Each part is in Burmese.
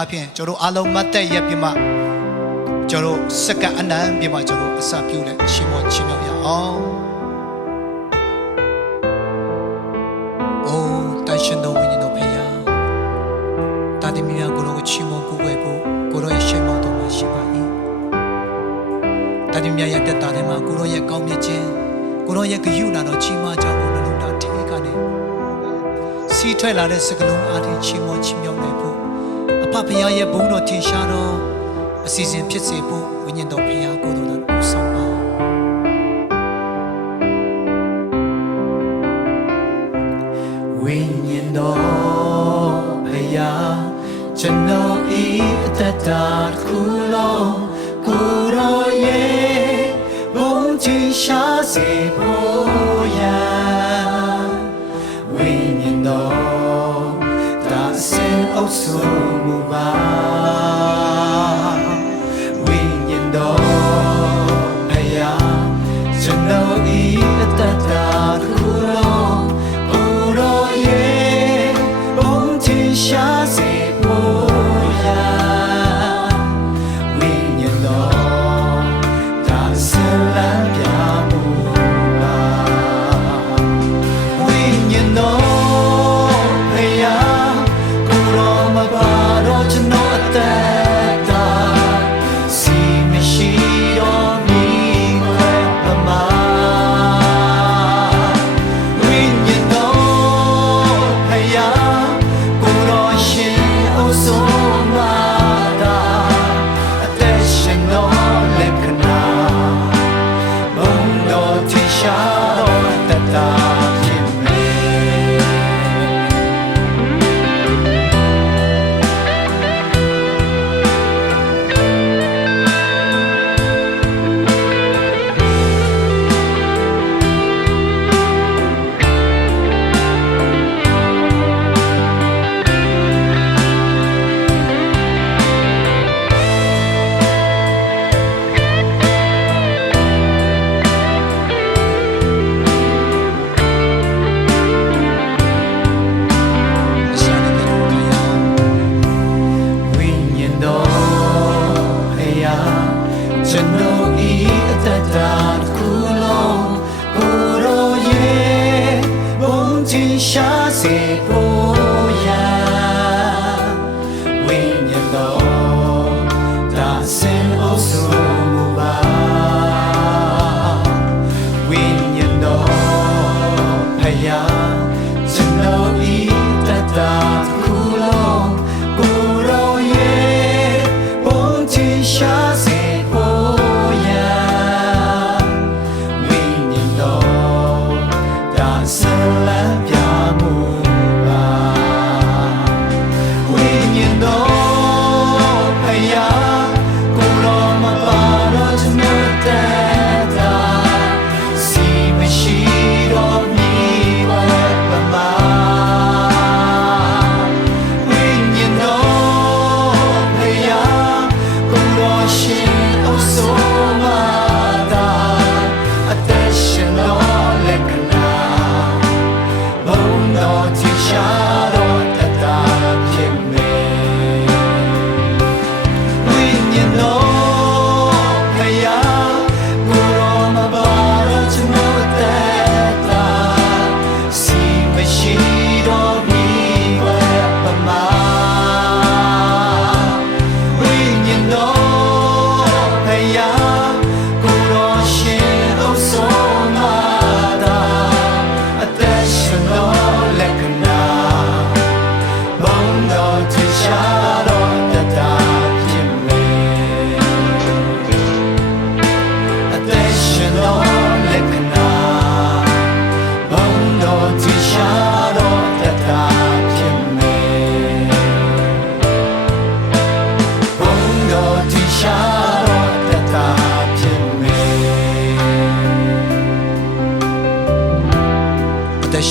အပြင်ကျွန်တော်အားလုံးမတ်တက်ရက်ပြမကျွန်တော်စက္ကန့်အနံပြမကျွန်တော်အစပြုတဲ့ချီးမွမ်းချီးမြှောက်ရအောင်အိုးတန်ရှင်တော်ဝိညာဉ်တော်ဖေယားတာတိမြတ်ကိုတော်ကိုချီးမွမ်းကိုးကွယ်ဖို့ကိုတော်ရဲ့ရှေ့မောက်တော်မှာရှိပါ၏တာတိမြတ်ရဲ့တက်တာထဲမှာကိုတော်ရဲ့ကောင်းမြတ်ခြင်းကိုတော်ရဲ့ဂရုဏာတော်ချီးမွမ်းကြောင်းကိုနှလုံးသားထဲကနေစီးထွက်လာတဲ့စကလုံးအားဖြင့်ချီးမွမ်းချီးမြှောက်နိုင်ဖို့အဖဖယားရဲ့ဘုန်းတော်ထင်ရှားတော်အစီအစဉ်ဖြစ်စေဖို့ဝိညာဉ်တော်ဖယားကိုတော်တော်ဦးဆောင်ပါဝိညာဉ်တော်ဖယားကျွန်တော်ဤအသက်တာခုလုံးကိုတော်ရဲ့ဘုန်းထင်ရှားစေဖို့ရာဝိညာဉ်တော်ဒါစင်အုပ်စုမူပါဝိညာဉ်တော်ဖယားကျွန်တော်ဤအသက်တာခုလုံးကိုတော်ရဲ့ဘုန်းထင်ရှားစေဖို့ရာဝိညာဉ်တော်ဒါစင်လမ်းပြမှုပါဝိညာဉ်တော်ဖယားကိုတော်မပါတော့ကျွန်တော်အသက်တာစီမရှိတော့မီခွဲပမာဝိညာဉ်တော်ဖယားကိုတော်ရှင်အုပ်ဆုံးမှာတာအသက်ရှင်တော်လက္ခဏာဘုံတော်ထင်ရှားတော်တတ်တာဖြစ်မယ်ကျွန်တော်ဤအသက်တာခုလုံးကိုတော်ရဲ့ဘုန်းကြီးရှားစေဖို့ရာဝိညာဉ်တော်ဒါစင်အုပ်စုမူပါဝိညာဉ်တော်ဖယားကျွန်တော်ဤအသက်တာခုလုံးကိုတော်ရဲ့ဘုန်းကြီးရှားစေ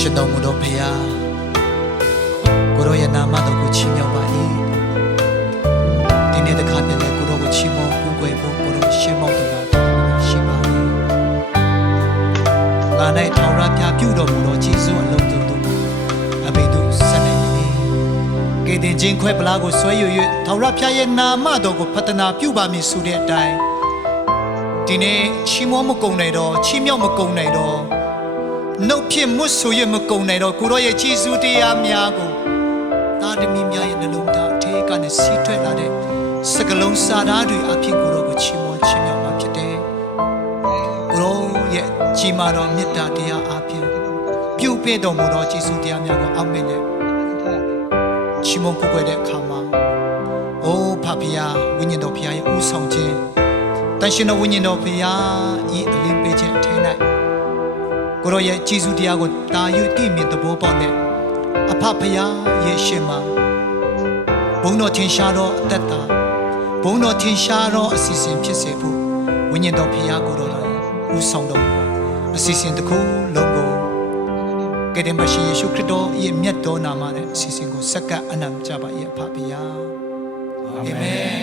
ရှင်တော်မူသောဖယားကိုရောရဲ့နာမတော်ကိုချီးမြှောက်ပါ၏ဒီနေ့တစ်ခါပြန်လဲကိုရောကိုချီးမွမ်းကိုးကွယ်ဖို့ကိုရောရှေ့မောက်တော်မှာရှိပါ၏ငါ၌ထောင်ရပြပြုတော်မူသောယေရှုအလုံးစုံတို့အဘိဓုဆက်နေ၏က ကေတင်ချင်းခွဲပလားကိုဆွဲယူ၍ထာဝရဘုရားရဲ့နာမတော်ကိုဖတ်နာပြုပါမည်ဆိုတဲ့အတိုင်းဒီနေ့ချီးမွမ်းမကုန်နိုင်တော့ချီးမြှောက်မကုန်နိုင်တော့နှုတ်ဖြင့်မွတ်ဆိုရမကုန်နိုင်တော့ကိုရောရဲ့ကျေးဇူးတရားများကိုသားသမီးများရဲ့နှလုံးသားအထဲကနေစီးထွက်လာတဲ့စကလုံးစာသားတွေအဖြစ်ကိုရောကိုချီးမွမ်းချီးမြှောက်မှာဖြစ်တယ်ကိုရောရဲ့ကြီးမားသောမေတ္တာတရားအဖြစ်ပြုပေးတော်မူသောကျေးဇူးတရားများကိုအောက်မေ့နဲ့ချီးမွမ်းကိုးကွယ်တဲ့အခါမှာအိုးဖဖျားဝိညာဉ်တော်ဖျားရဲ့ဦးဆောင်ခြင်းတန်ရှင်တော်ဝိညာဉ်တော်ဖျားဤအလင်းပေးခြင်းအထင်း၌ကိုရောရဲ့ကျေးဇူးတရားကိုတာ၍တည်မြင်သဘောပေါက်နဲ့အဖဖျားရဲ့ရှင်မှာဘုန်းတော်ထင်ရှားသောအသက်တာဘုန်းတော်ထင်ရှားသောအစီအစဉ်ဖြစ်စေဖို့ဝိညာဉ်တော်ဖျားကိုတော်ဦးဆောင်တော်အစီအစဉ်တစ်ခုလုံးကိုကယ်တင်ပါရှင်ယေရှုခရစ်တော်ရဲ့မြတ်တော်နာမနဲ့အစီအစဉ်ကိုစက္ကပ်အနံ့ကြပါ၏အဖဖျားအာမင်